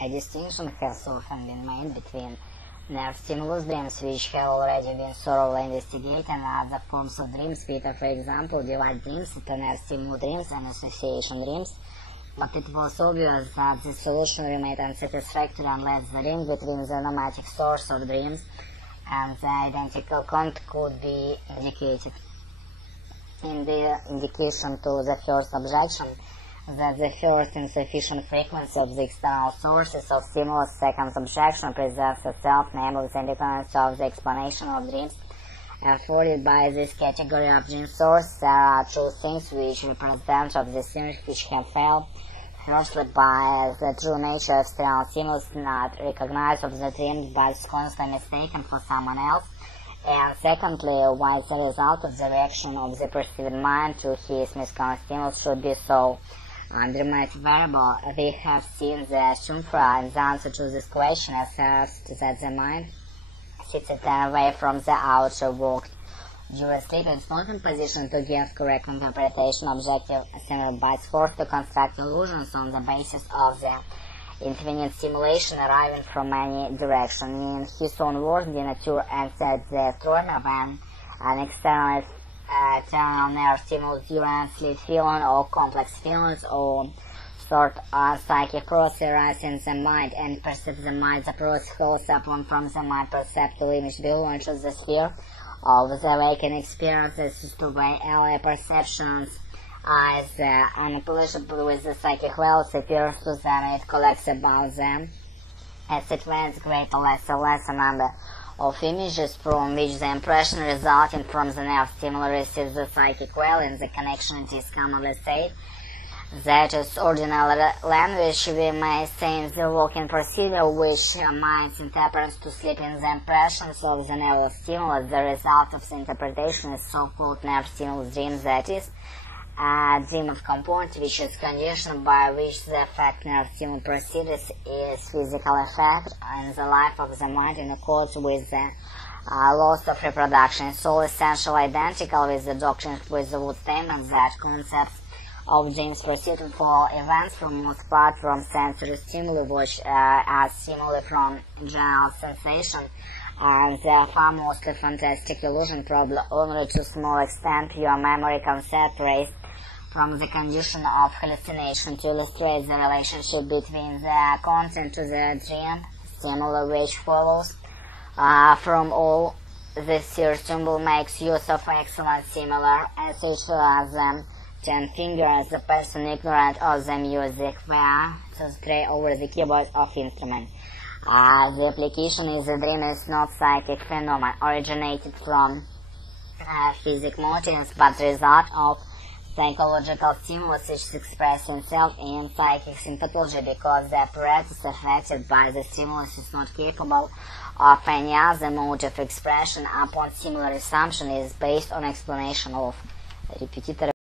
A distinction has often been made between nerve stimulus dreams, which have already been thoroughly investigated, and other forms of dreams. Peter, for example, divided dreams into nerve stimulus dreams and association dreams, but it was obvious that the solution remained unsatisfactory unless the link between the nomadic source of dreams and the identical content could be indicated. In the indication to the first objection, that the first insufficient frequency of the external sources of stimulus, second objection presents itself, namely the independence of the explanation of dreams afforded by this category of dream source. There are two things which represent of the stimulus which have failed. Firstly, by the true nature of external stimulus not recognized of the dreams but is constantly mistaken for someone else. And secondly, why the result of the reaction of the perceived mind to his misconceived stimulus should be so undramatic variable. We have seen the assumed and the answer to this question asserts that the mind sits a turn away from the outer world. During sleep, it's not in position to give correct interpretation objective stimuli, but it's forced to construct illusions on the basis of the infinite stimulation arriving from any direction. In his own words, the nature acts as the trauma when an external nerve stimulus during sleep feeling or complex feelings or sort of psychic process arises in the mind and perceives the mind. The process holds upon from the mind perceptual image belongs to the sphere of the waking experiences to by earlier perceptions as unapproachable with the psychic levels appears to them, it collects about them as it went greater or lesser number of images from which the impression resulting from the nerve stimulus receives the psychic well in the connection. It is commonly said that is ordinary language, we may say in the walking procedure, which minds interprets to sleep in the impressions of the nerve stimulus. The result of the interpretation is so-called nerve stimulus dream, that is, a dream of component which is condition by which the effect nerve stimulus proceeds is physical effect in the life of the mind in accordance with the laws of reproduction. It's all essentially identical with the doctrine with the wood statement that concepts of dreams proceed for events from most part from sensory stimuli, which are stimuli from general sensation, and therefore mostly fantastic illusion, probably only to a small extent pure memory concept raised from the condition of hallucination. To illustrate the relationship between the content to the dream stimuli which follows from all this, your symbol makes use of excellent similar as each of them 10 fingers, the person ignorant of the music where to stray over the keyboard of instrument. The application is the dream is not psychic phenomenon originated from physic motives, but result of psychological stimulus which expresses itself in psychic sympathology, because the apparatus affected by the stimulus is not capable of any other mode of expression upon similar assumption is based on explanation of Репетиторы.